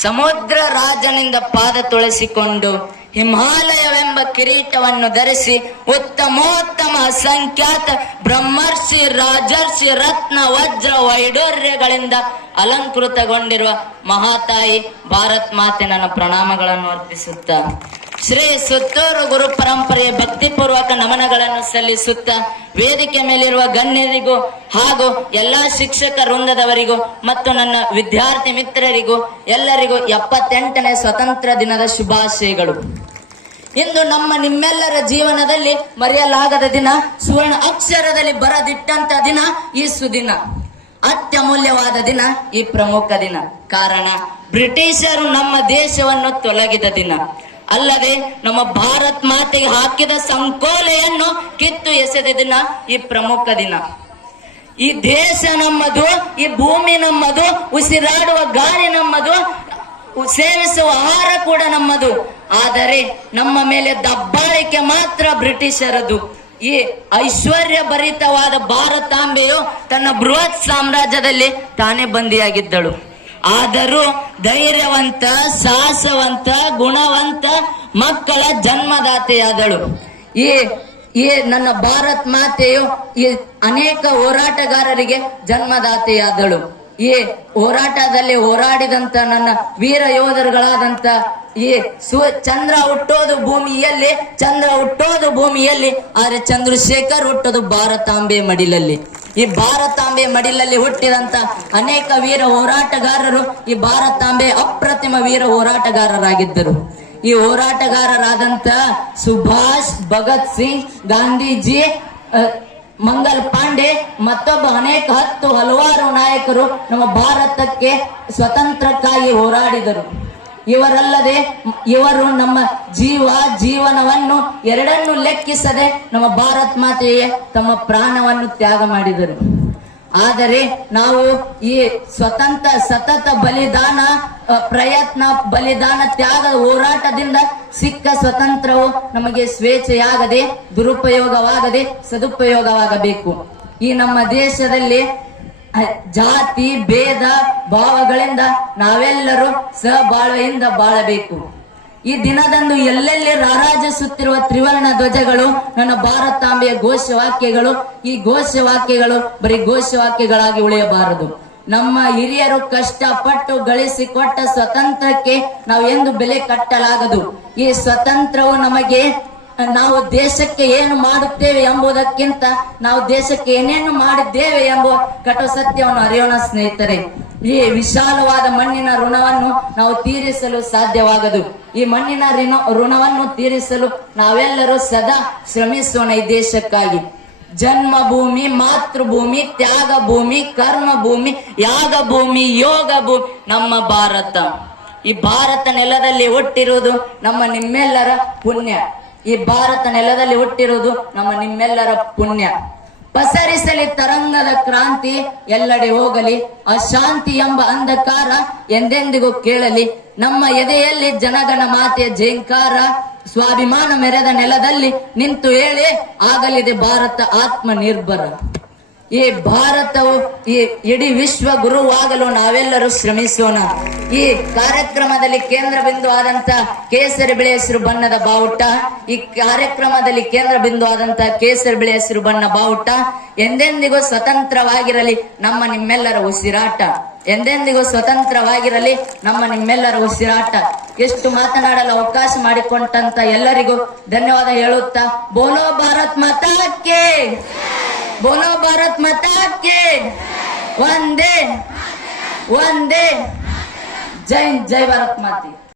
ಸಮುದ್ರ ರಾಜನಿಂದ ಪಾದ ತೊಳೆಸಿಕೊಂಡು ಹಿಮಾಲಯವೆಂಬ ಕಿರೀಟವನ್ನು ಧರಿಸಿ ಉತ್ತಮೋತ್ತಮ ಅಸಂಖ್ಯಾತ ಬ್ರಹ್ಮರ್ಷಿ ರಾಜರ್ಷಿ ರತ್ನ ವಜ್ರ ವೈಡೂರ್ಯಗಳಿಂದ ಅಲಂಕೃತಗೊಂಡಿರುವ ಮಹಾತಾಯಿ ಭಾರತ್ ಮಾತೆ ನನ್ನ ಪ್ರಣಾಮಗಳನ್ನು ಅರ್ಪಿಸುತ್ತ ಶ್ರೀ ಸುತ್ತೂರು ಗುರು ಪರಂಪರೆಯ ಭಕ್ತಿಪೂರ್ವಕ ನಮನಗಳನ್ನು ಸಲ್ಲಿಸುತ್ತ ವೇದಿಕೆ ಮೇಲಿರುವ ಗಣ್ಯರಿಗೂ ಹಾಗೂ ಎಲ್ಲಾ ಶಿಕ್ಷಕ ವೃಂದದವರಿಗೂ ಮತ್ತು ನನ್ನ ವಿದ್ಯಾರ್ಥಿ ಮಿತ್ರರಿಗೂ ಎಲ್ಲರಿಗೂ 78ನೇ ಸ್ವತಂತ್ರ ದಿನದ ಶುಭಾಶಯಗಳು. ಇಂದು ನಿಮ್ಮೆಲ್ಲರ ಜೀವನದಲ್ಲಿ ಮರೆಯಲಾಗದ ದಿನ, ಸುವರ್ಣ ಅಕ್ಷರದಲ್ಲಿ ಬರೆದಿಟ್ಟಂತ ದಿನ ಈ ಸುದಿನ, ಅತ್ಯಮೂಲ್ಯವಾದ ದಿನ, ಈ ಪ್ರಮುಖ ದಿನ. ಕಾರಣ ಬ್ರಿಟಿಷರು ನಮ್ಮ ದೇಶವನ್ನು ತೊಲಗಿದ ದಿನ, ಅಲ್ಲದೆ ನಮ್ಮ ಭಾರತ್ ಮಾತೆಗೆ ಹಾಕಿದ ಸಂಕೋಲೆಯನ್ನು ಕಿತ್ತು ಎಸೆದ ದಿನ ಈ ಪ್ರಮುಖ ದಿನ. ಈ ದೇಶ ನಮ್ಮದು, ಈ ಭೂಮಿ ನಮ್ಮದು, ಉಸಿರಾಡುವ ಗಾಳಿ ನಮ್ಮದು, ಸೇವಿಸುವ ಆಹಾರ ಕೂಡ ನಮ್ಮದು. ಆದರೆ ನಮ್ಮ ಮೇಲೆ ದಬ್ಬಾಳಿಕೆ ಮಾತ್ರ ಬ್ರಿಟಿಷರದು. ಈ ಐಶ್ವರ್ಯ ಭರಿತವಾದ ಭಾರತಾಂಬೆಯು ತನ್ನ ಬೃಹತ್ ಸಾಮ್ರಾಜ್ಯದಲ್ಲಿ ತಾನೇ ಬಂದಿಯಾಗಿದ್ದಳು. ಆದರೂ ಧೈರ್ಯವಂತ, ಸಾಹಸವಂತ, ಗುಣವಂತ ಮಕ್ಕಳ ಜನ್ಮದಾತೆಯಾದಳು. ಈ ನನ್ನ ಭಾರತ್ ಮಾತೆಯು ಈ ಅನೇಕ ಹೋರಾಟಗಾರರಿಗೆ ಜನ್ಮದಾತೆಯಾದಳು. ಈ ಹೋರಾಟದಲ್ಲಿ ಹೋರಾಡಿದಂತ ನನ್ನ ವೀರ ಯೋಧರುಗಳಾದಂತ ಈ ಚಂದ್ರ ಹುಟ್ಟೋದು ಭೂಮಿಯಲ್ಲಿ, ಆದ್ರೆ ಚಂದ್ರಶೇಖರ್ ಹುಟ್ಟೋದು ಭಾರತಾಂಬೆ ಮಡಿಲಲ್ಲಿ. ಈ ಭಾರತಾಂಬೆ ಮಡಿಲಲ್ಲಿ ಹುಟ್ಟಿದಂತ ಅನೇಕ ವೀರ ಹೋರಾಟಗಾರರು ಈ ಭಾರತಾಂಬೆ ಅಪ್ರತಿಮ ವೀರ ಹೋರಾಟಗಾರರಾಗಿದ್ದರು. ಈ ಹೋರಾಟಗಾರರಾದಂತ ಸುಭಾಷ್, ಭಗತ್ ಸಿಂಗ್, ಗಾಂಧೀಜಿ, ಮಂಗಲ್ ಪಾಂಡೆ ಮತ್ತೊಬ್ಬ ಅನೇಕ ಹಲವಾರು ನಾಯಕರು ನಮ್ಮ ಭಾರತಕ್ಕೆ ಸ್ವತಂತ್ರಕ್ಕಾಗಿ ಹೋರಾಡಿದರು. ಇವರಲ್ಲದೆ ಇವರು ನಮ್ಮ ಜೀವನವನ್ನು ಎರಡನ್ನು ಲೆಕ್ಕಿಸದೆ ನಮ್ಮ ಭಾರತ್ ಮಾತೆಯೇ ತಮ್ಮ ಪ್ರಾಣವನ್ನು ತ್ಯಾಗ ಮಾಡಿದರು. ಆದರೆ ನಾವು ಈ ಸತತ ಬಲಿದಾನ, ಪ್ರಯತ್ನ, ಬಲಿದಾನ, ತ್ಯಾಗದ ಹೋರಾಟದಿಂದ ಸಿಕ್ಕ ಸ್ವತಂತ್ರವು ನಮಗೆ ಸ್ವೇಚ್ಛೆಯಾಗದೆ, ದುರುಪಯೋಗವಾಗದೆ ಸದುಪಯೋಗವಾಗಬೇಕು. ಈ ನಮ್ಮ ದೇಶದಲ್ಲಿ ಜಾತಿ ಭೇದ ಭಾವಗಳಿಂದ ನಾವೆಲ್ಲರೂ ಸಹಬಾಳ್ವೆಯಿಂದ ಬಾಳಬೇಕು. ಈ ದಿನದಂದು ಎಲ್ಲೆಲ್ಲಿ ರಾರಾಜಿಸುತ್ತಿರುವ ತ್ರಿವರ್ಣ ಧ್ವಜಗಳು ನನ್ನ ಭಾರತಾಂಬೆಯ ಘೋಷವಾಕ್ಯಗಳು. ಈ ಘೋಷವಾಕ್ಯಗಳು ಬರೀ ಘೋಷವಾಕ್ಯಗಳಾಗಿ ಉಳಿಯಬಾರದು. ನಮ್ಮ ಹಿರಿಯರು ಕಷ್ಟಪಟ್ಟು ಗಳಿಸಿಕೊಟ್ಟ ಸ್ವತಂತ್ರಕ್ಕೆ ನಾವು ಎಂದು ಬೆಲೆ ಕಟ್ಟಲಾಗದು. ಈ ಸ್ವತಂತ್ರವು ನಮಗೆ ನಾವು ದೇಶಕ್ಕೆ ಏನು ಮಾಡುತ್ತೇವೆ ಎಂಬುದಕ್ಕಿಂತ ನಾವು ದೇಶಕ್ಕೆ ಏನೇನು ಮಾಡಿದ್ದೇವೆ ಎಂಬ ಕಟು ಸತ್ಯವನ್ನು ಅರಿಯೋಣ ಸ್ನೇಹಿತರೆ. ಈ ವಿಶಾಲವಾದ ಮಣ್ಣಿನ ಋಣವನ್ನು ನಾವು ತೀರಿಸಲು ಸಾಧ್ಯವಾಗದು. ಈ ಮಣ್ಣಿನ ಋಣವನ್ನು ತೀರಿಸಲು ನಾವೆಲ್ಲರೂ ಸದಾ ಶ್ರಮಿಸೋಣ ಈ ದೇಶಕ್ಕಾಗಿ. ಜನ್ಮಭೂಮಿ, ಮಾತೃಭೂಮಿ, ತ್ಯಾಗ ಭೂಮಿ, ಕರ್ಮ ಭೂಮಿ, ಯಾಗ ಭೂಮಿ, ಯೋಗ ಭೂಮಿ ನಮ್ಮ ಭಾರತ. ಈ ಭಾರತ ನೆಲದಲ್ಲಿ ಹುಟ್ಟಿರುವುದು ನಮ್ಮ ನಿಮ್ಮೆಲ್ಲರ ಪುಣ್ಯ. ಈ ಭಾರತ ನೆಲದಲ್ಲಿ ಹುಟ್ಟಿರುವುದು ನಮ್ಮ ನಿಮ್ಮೆಲ್ಲರ ಪುಣ್ಯ. ಪಸರಿಸಲಿ ತರಂಗದ ಕ್ರಾಂತಿ, ಎಲ್ಲೆಡೆ ಹೋಗಲಿ ಅಶಾಂತಿ ಎಂಬ ಅಂಧಕಾರ ಎಂದೆಂದಿಗೂ ಕೇಳಲಿ. ನಮ್ಮ ಎದೆಯಲ್ಲಿ ಜನಗಣ ಮಾತೆಯ ಜೇಂಕಾರ, ಸ್ವಾಭಿಮಾನ ಮೆರೆದ ನೆಲದಲ್ಲಿ ನಿಂತು ಹೇಳಿ ಆಗಲಿದೆ ಭಾರತ ಆತ್ಮ ನಿರ್ಭರ. ಈ ಭಾರತವು ಈ ಇಡೀ ವಿಶ್ವ ಗುರುವಾಗಲು ನಾವೆಲ್ಲರೂ ಶ್ರಮಿಸೋಣ. ಈ ಕಾರ್ಯಕ್ರಮದಲ್ಲಿ ಕೇಂದ್ರ ಬಿಂದು ಆದಂತ ಕೇಸರಿ ಬಿಳಿ ಹಸಿರು ಬಣ್ಣದ ಬಾವುಟ, ಈ ಕಾರ್ಯಕ್ರಮದಲ್ಲಿ ಕೇಂದ್ರ ಬಿಂದು ಆದಂತ ಕೇಸರಿ ಬಿಳಿ ಹಸಿರು ಬಣ್ಣ ಬಾವುಟ ಎಂದೆಂದಿಗೂ ಸ್ವತಂತ್ರವಾಗಿರಲಿ ನಮ್ಮ ನಿಮ್ಮೆಲ್ಲರ ಉಸಿರಾಟ. ಎಂದೆಂದಿಗೂ ಸ್ವತಂತ್ರವಾಗಿರಲಿ ನಮ್ಮ ನಿಮ್ಮೆಲ್ಲರ ಉಸಿರಾಟ. ಎಷ್ಟು ಮಾತನಾಡಲು ಅವಕಾಶ ಮಾಡಿಕೊಂಡಂತ ಎಲ್ಲರಿಗೂ ಧನ್ಯವಾದ ಹೇಳುತ್ತಾ, ಬೋಲೋ ಭಾರತ್ ಮಾತಾ ಕಿ, ಬೋಲೋ ಭಾರತ್ ಮಾತಾ ಕಿ, ವಂದೇ ವಂದೇ, ಜೈ ಜೈ ಭಾರತ್ ಮಾತೆ.